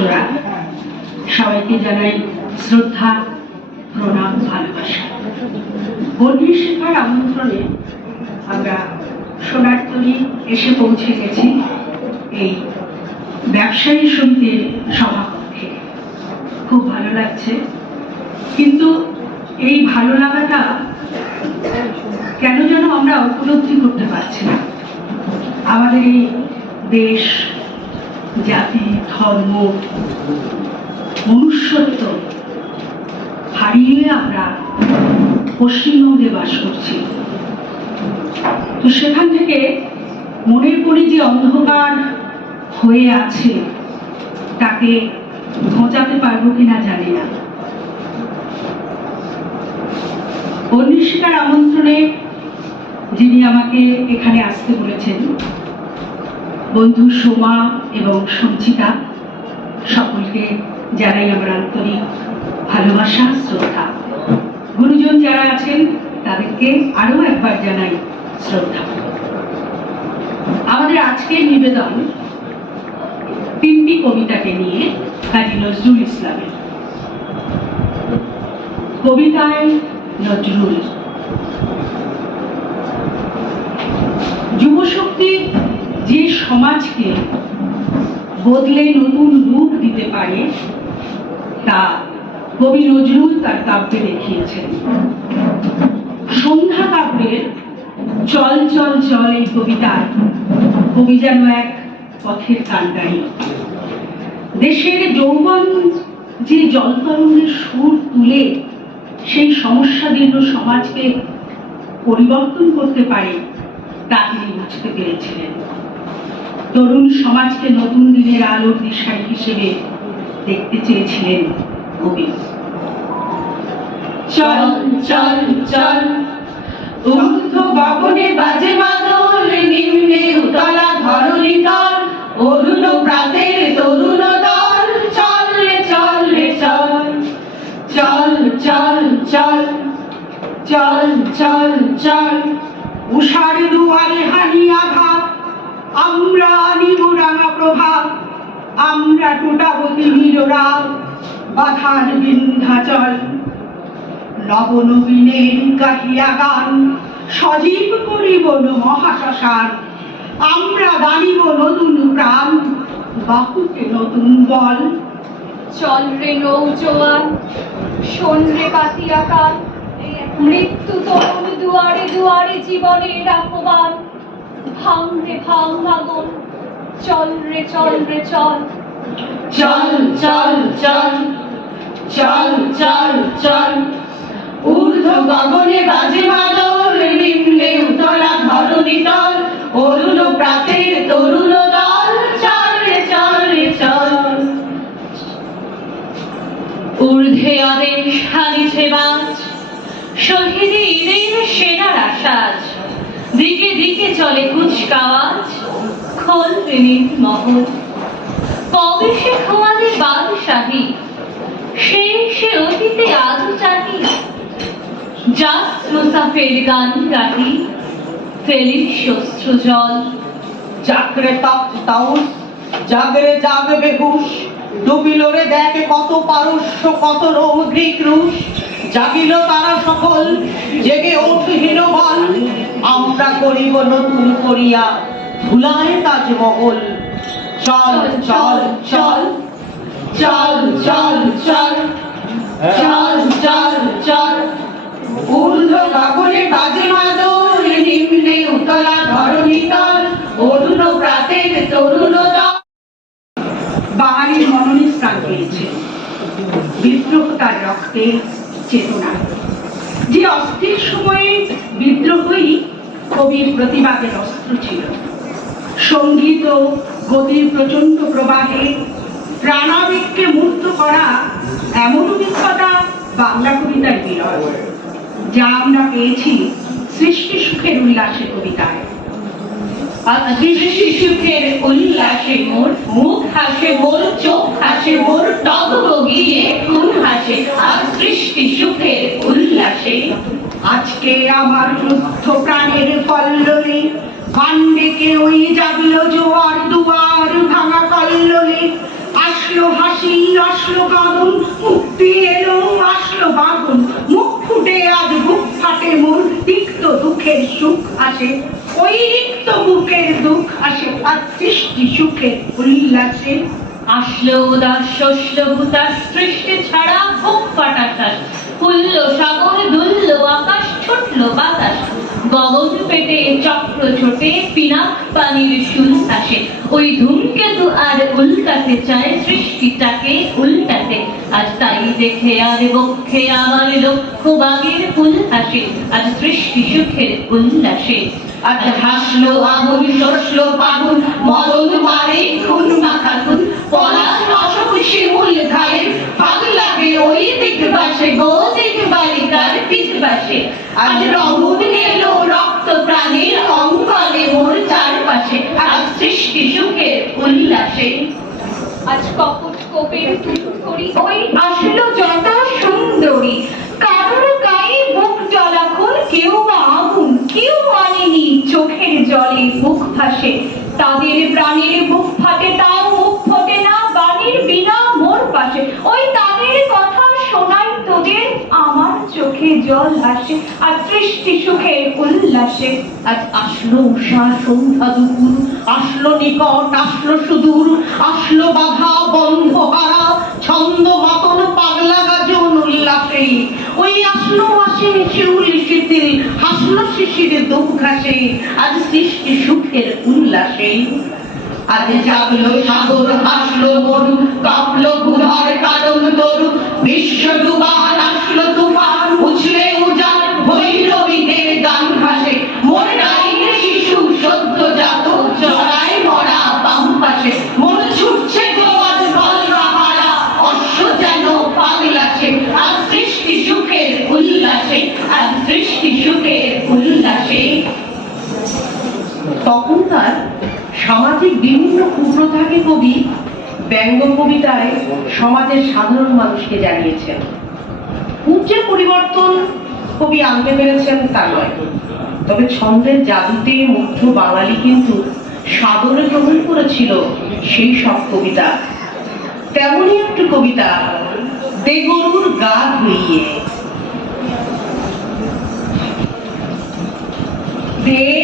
ভক্তরা সবাইকে জানাই শ্রদ্ধা, প্রণাম, ভালোবাসা। আমন্ত্রণে আমরা সোনারতলি এসে পৌঁছে গেছি এই ব্যবসায়ী সমিতির সভাকক্ষে খুব ভালো লাগছে। কিন্তু এই ভালো লাগাটা কেন যেন আমরা উপলব্ধি করতে পারছি না। আমাদের এই দেশ জাতি, ধর্ম মনুষ্যত্ব হারিয়ে আমরা পশ্চিমবঙ্গে বাস করছি। তো সেখান থেকে মনের পড়ে যে অন্ধকার হয়ে আছে, তাকে ঘোচাতে পারব কিনা জানি না। অন্বেষিকার আমন্ত্রণে যিনি আমাকে এখানে আসতে বলেছেন, বন্ধু সোমা এবং সঞ্চিতা সকলকে জানাই আমার আন্তরিক ভালোবাসা, শ্রদ্ধা। গুরুজন যারা আছেন, তাদেরকে আরও একবার জানাই শ্রদ্ধা। আমাদের আজকের নিবেদন তিনটি কবিতাকে নিয়ে কাজী নজরুল ইসলামের। কবিতায় নজরুল। যুবশক্তি যে সমাজকে বদলে নতুন রূপ দিতে পারে, তা কবি নজরুল তার কাব্যে দেখিয়েছেন। সন্ধ্যা কাব্যের চল চল চল এই কবিতায় কবি যেন এক পথের কান্ডারি। দেশের যৌবন যে জলতরঙ্গের সুর তুলে সেই সমস্যাদীর্ঘ সমাজকে পরিবর্তন করতে পারে, তা তিনি বুঝতে পেরেছিলেন। তরুণ সমাজকে নতুন দিনের আলোর দিশারি হিসেবে দেখতে চেয়েছিলেন কবি। চল চল চল, ঊর্ধ্ব বাজে মাদল নিম্নে উতলা ধরণী অরুণ প্রাতের তরুণ দল। চল রে চল রে, চল চল চল চল চল চল চল, উষার দুয়ারে হানি আঘাত আমরা আনিব রাঙা প্রভাত আমরা টুটাবতী নীলরাত বাধার বিন্ধ্যাচল। নবনবীনের গাহিয়া গান সজীব করিব মহাশ্মশান। আমরা দানিব নতুন প্রাণ, বাহুকে নতুন বল। চল রে নৌজোয়ান, শোন রে পাতিয়া কান মৃত্যু তরুণ দুয়ারে দুয়ারে জীবনের আহ্বান। ভাঙ রে ভাঙ আগুন চল রে চল রে, চল। চল চল চল। চল চল চল। ঊর্ধ্ব গগনে বাজে মাদল নিম্নে উতলা ধরণী তল অরুণ প্রাতের তরুণ দল। চল রে চল রে, চল। ঊর্ধ্বে আদেশ হারিছে বাজ। শহীদে ঈদের সেনার আসাজ। দিকে দিকে চলে কুচকাওয়াজ, খোল নীল মহল। কবে সে ঘুমালে বাদশাহী? সে সে অতীতে আজও চাহি যাস মুসাফের গান গাহি, ফেলি শস্ত্র জল। চাকরে তপ্ত তাউস, জাগরে জাগে বেহুশ ডুবিল রে দেখে কত পারস্য কত রোম গ্রিক রুশ। জাগিল তারা সকল, জেগে ওঠহিল বল। আমরা করিব নতুন করিয়া, ধুলায় তাজমহল চল চল চল চল চল চল চল চল চল। ঊর্ধ্ব গগনে বাজে মাদল, নিম্নে উতলা ধরণী তল অরুণ প্রাতের তরুণ বাঙালির মননে স্থান পেয়েছে। বিদ্রোহ তার রক্তে চেতনা। যে অস্থির সময়ে বিদ্রোহই কবির প্রতিবাদের অস্ত্র ছিল। সংগীত ও গতির প্রচণ্ড প্রবাহে প্রাণাবেগকে মুক্ত করা এমন অভিজ্ঞতা বাংলা কবিতার বিরল, যা আমরা পেয়েছি সৃষ্টি সুখের উল্লাসে কবিতায়। দৃষ্টি সুখের আর আজকে আমার ক্রুদ্ধ প্রাণের কল্লোলে পাণ্ডেকে ওই জাগলো জোয়ার দুয়ার ভাঙা কল্লোলে। আসলো হাসি, আসলো কাঁদন মুক্তি এলো, আসলো বাঁধন মুখ ফুটে আজ বুক ফাটে মোর, তিক্ত দুঃখের সুখ আসে। ওই রিক্ত বুকের দুঃখ আসে আর সৃষ্টি সুখের উল্লাসে। আসলো উদাস শস্য ভূতাস সৃষ্টি ছাড়া বুক ফাটা শ্বাস ফুলল সাগর, দুলল আকাশ, ছুটল বাতাস। গগন পেটে চক্র ছোটে, পিনাক পানির আসে ওই ধূমকেতু আর উল্টাতে চায় সৃষ্টিটাকে উল্টাতে। আজ তাই দেখে আর বক্ষে আমার লক্ষ্য বাগের ফুল হাসে। আজ সৃষ্টি সুখের উল্লাসে। আজ হাসলো আগুন পাগুন, মদন মারে, খুন পলাশ অশোক শিমুল খায়ের পাগলাকে ওই দিক বাসে গো দিক বালিকার পিঠ বাসে আজ এলো রক্ত প্রাণীর অঙ্গনে মোর চারপাশে আজ সৃষ্টি সুখের উল্লাসে। আজ কপট কোপের তুৎকরি ওই আসলো যত সুন্দরী কারোর গায়ে মুখ জলাখন কেউ বা আগুন কেউ আনেনি চোখের জলে মুখ ভাসে। তাদের প্রাণের বুক ফাটে তাও মুখ ফোটে না বাণীর বিনা মোর পাশে ওই তাদের কথা শোনাই তোদের আমার চোখে জল আসে, আর সৃষ্টি সুখের উল্লাসে। আজ আসলো উষা সন্ধ্যা দুপুর আসলো নিকট, আসলো সুদূর, আসলো বাধা বন্ধ হারা, ছন্দ মাতন পাগলা গাজন উল্লাসে। ওই আসলো আসেনি শিউলি শিথিল হাসলো শিশির দুঃখ ঘাসে, আজ সৃষ্টি সুখের উল্লাসে। আজ জাগলো সাগর, হাসলো মরু, কাঁপলো গুহার কারণ তরু বিশ্ব ডুবান আসলো সামাজিক বিভিন্ন কুপ্রথাকে কবি, ব্যঙ্গ কবিতায় সমাজের সাধারণ মানুষকে জানিয়েছেন। পূজ্যের পরিবর্তন কবি আনতে পেরেছেন তা নয়। তবে ছন্দের জাদুতে মুগ্ধ বাঙালি কিন্তু সাদরে গ্রহণ করেছিল সেই সব কবিতা। তেমনই একটু কবিতা দেগরুর গা ধুইয়ে। দে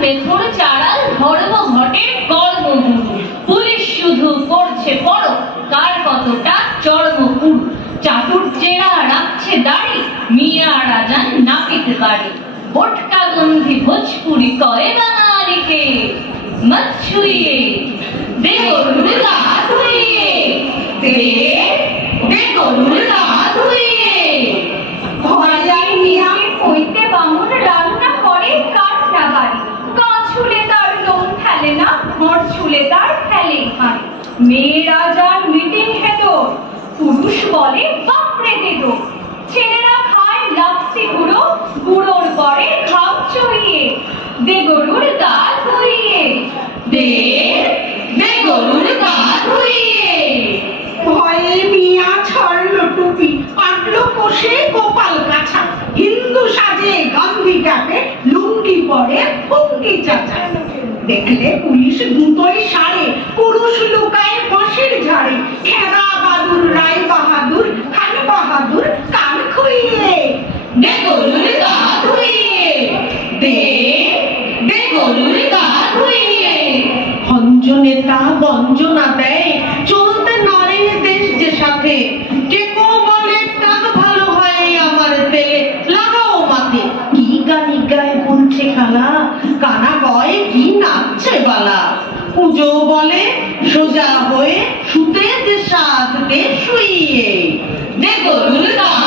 মেথর চাড়াল ধর্ম ঘটে পুলিশ শুধু করছে কার কতটা চাটুর্যেরা রাখছে দাড়ি নাপিত বাড়ি। বোটকা গন্ধি ভোজপুরি কয়ে বাঙালিকে? মত গা ধুইয়ে ভজাই নিহাম হইতে বামন রান্না করে কাঠ না বাড়ি গা ছুলে তার লোম ফেলে না ঘর ছুলে তার ফেলে হাঁড়ি যান মিটিং হেত পুরুষ বলে, বাপরে দেদ। ছেলেরা খায় লাপসি গুঁড়ো, গুঁড়োর পরে ঘাম চড়িয়ে দে গরুর গা ধুইয়ে। দে দে গরুর গা ধুইয়ে। ভয়ে মিয়া ছড়লো টুপি পাটলো কোষে গোপাল কাছা। হিন্দু সাজে গান্ধী কাপে লুঙ্গি পরে ফুঙ্কি চাচা। দেখলে পুলিশ দুটোই সারে, পুরুষ লুকায় ঝাড়ে খেদা বাহাদুর, রায় বাহাদুর খান বাহাদুর, কান খুইয়ে। দে গরুর গা দে দে গরুর গা ভঞ্জ নেতা বঞ্জনা দেয়, চলতে নারী দেশ যে সাথে। কে কো বলে টাক ভালো হয় আমার তেলে। লাগাও মাতে কি গানি গায়ে বলছে খালা। কানা গয়, কি নাচছে বালা। পুজো বলে, সোজা যে সাজতে দেখো দে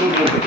fútbol.